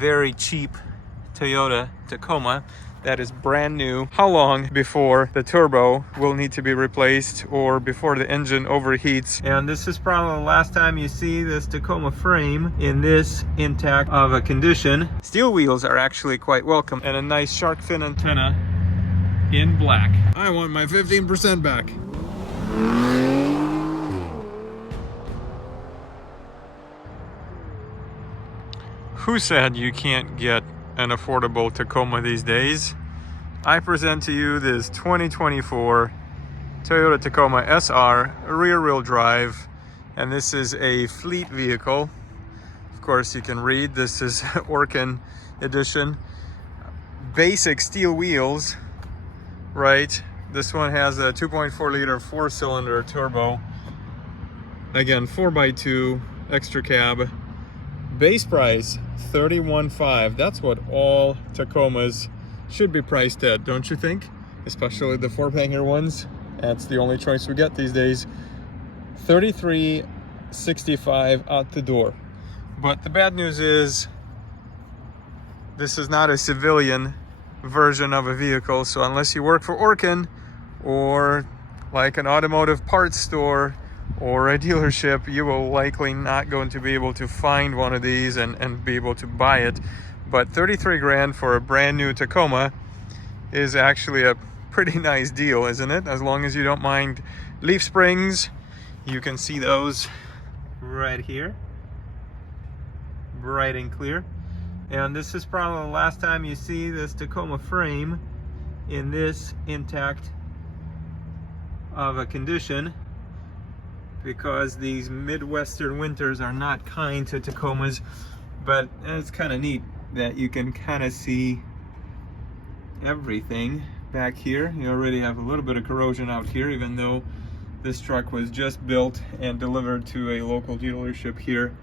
very cheap Toyota Tacoma that is brand new. How long before the turbo will need to be replaced or before the engine overheats? And this is probably the last time you see this Tacoma frame in this intact of a condition. Steel wheels are actually quite welcome, and a nice shark fin antenna in black. I want my 15% back. Who said you can't get an affordable Tacoma these days? I present to you this 2024 Toyota Tacoma SR rear-wheel drive, and this is a fleet vehicle. Of course, you can read this is Orkin edition. Basic steel wheels, right? This one has a 2.4 liter 4-cylinder turbo. Again, 4x2 extra cab. Base price $31,500. That's what all Tacomas should be priced at, don't you think? Especially the 4-hanger ones. That's the only choice we get these days. $33,650 out the door. But the bad news is this is not a civilian version of a vehicle, so unless you work for Orkin or like an automotive parts store or a dealership, you will likely not going to be able to find one of these and be able to buy it. But 33 grand for a brand new Tacoma is actually a pretty nice deal, isn't it? As long as you don't mind leaf springs. You can see those right here, bright and clear. And this is probably the last time you see this Tacoma frame in this intact of a condition, because these Midwestern winters are not kind to Tacomas. But it's kind of neat that you can kind of see everything back here. You already have a little bit of corrosion out here, even though this truck was just built and delivered to a local dealership here.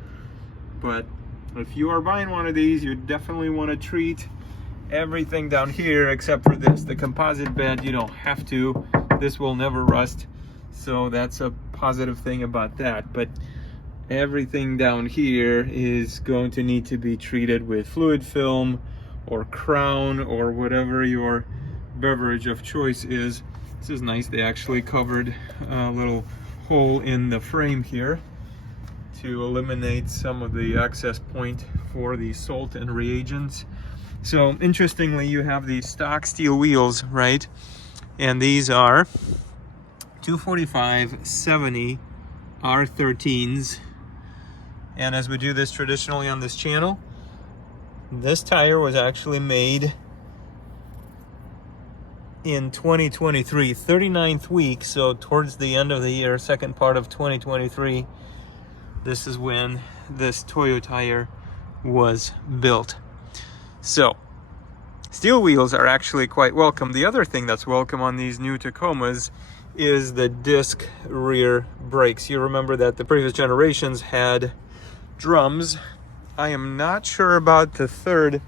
But if you are buying one of these, you definitely want to treat everything down here except for this. The composite bed, you don't have to. This will never rust, so that's a positive thing about that. But everything down here is going to need to be treated with fluid film or Crown or whatever your beverage of choice is. This is nice. They actually covered a little hole in the frame here to eliminate some of the access point for the salt and reagents. So interestingly, you have these stock steel wheels, right? And these are 245/70 R13s. And as we do this traditionally on this channel, this tire was actually made in 2023, 39th week, so towards the end of the year, second part of 2023, this is when this Toyo tire was built. So steel wheels are actually quite welcome. The other thing that's welcome on these new Tacomas is the disc rear brakes. You remember that the previous generations had drums. I am not sure about the third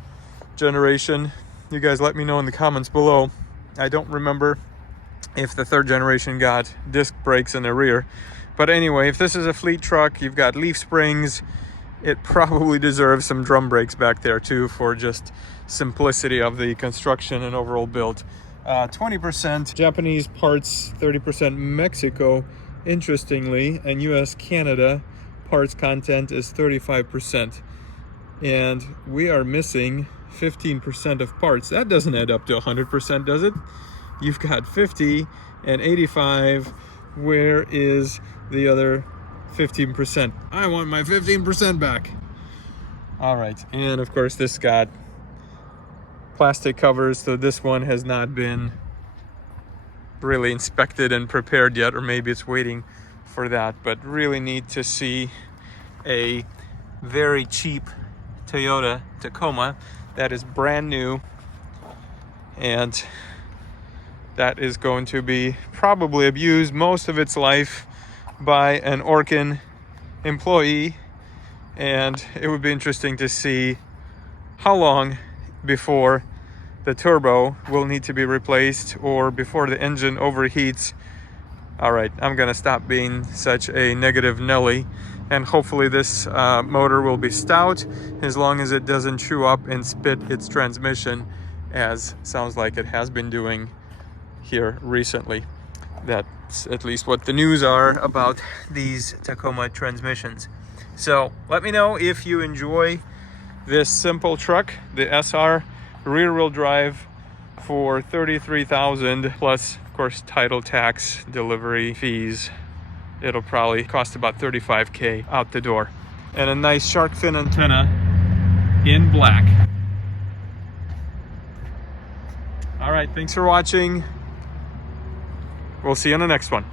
generation. You guys let me know in the comments below. I don't remember if the third generation got disc brakes in the rear. But anyway, if this is a fleet truck, you've got leaf springs, it probably deserves some drum brakes back there too, for just simplicity of the construction and overall build. 20% Japanese parts, 30% Mexico, interestingly, and US Canada parts content is 35%. And we are missing 15% of parts. That doesn't add up to 100%, does it? You've got 50 and 85. Where is the other 15%? I want my 15% back. All right, and of course this got plastic covers, so this one has not been really inspected and prepared yet, or maybe it's waiting for that. But really neat to see a very cheap Toyota Tacoma that is brand new, and that is going to be probably abused most of its life by an Orkin employee. And it would be interesting to see how long before the turbo will need to be replaced or before the engine overheats. All right, I'm gonna stop being such a negative Nelly And hopefully this motor will be stout as long as it doesn't chew up and spit its transmission, as sounds like it has been doing here recently. That's at least what the news are about these Tacoma transmissions. So let me know if you enjoy this simple truck, the SR rear-wheel drive for $33,000 plus, of course, title, tax, delivery fees. It'll probably cost about $35K out the door. And a nice shark fin antenna in black. All right, thanks for watching. We'll see you on the next one.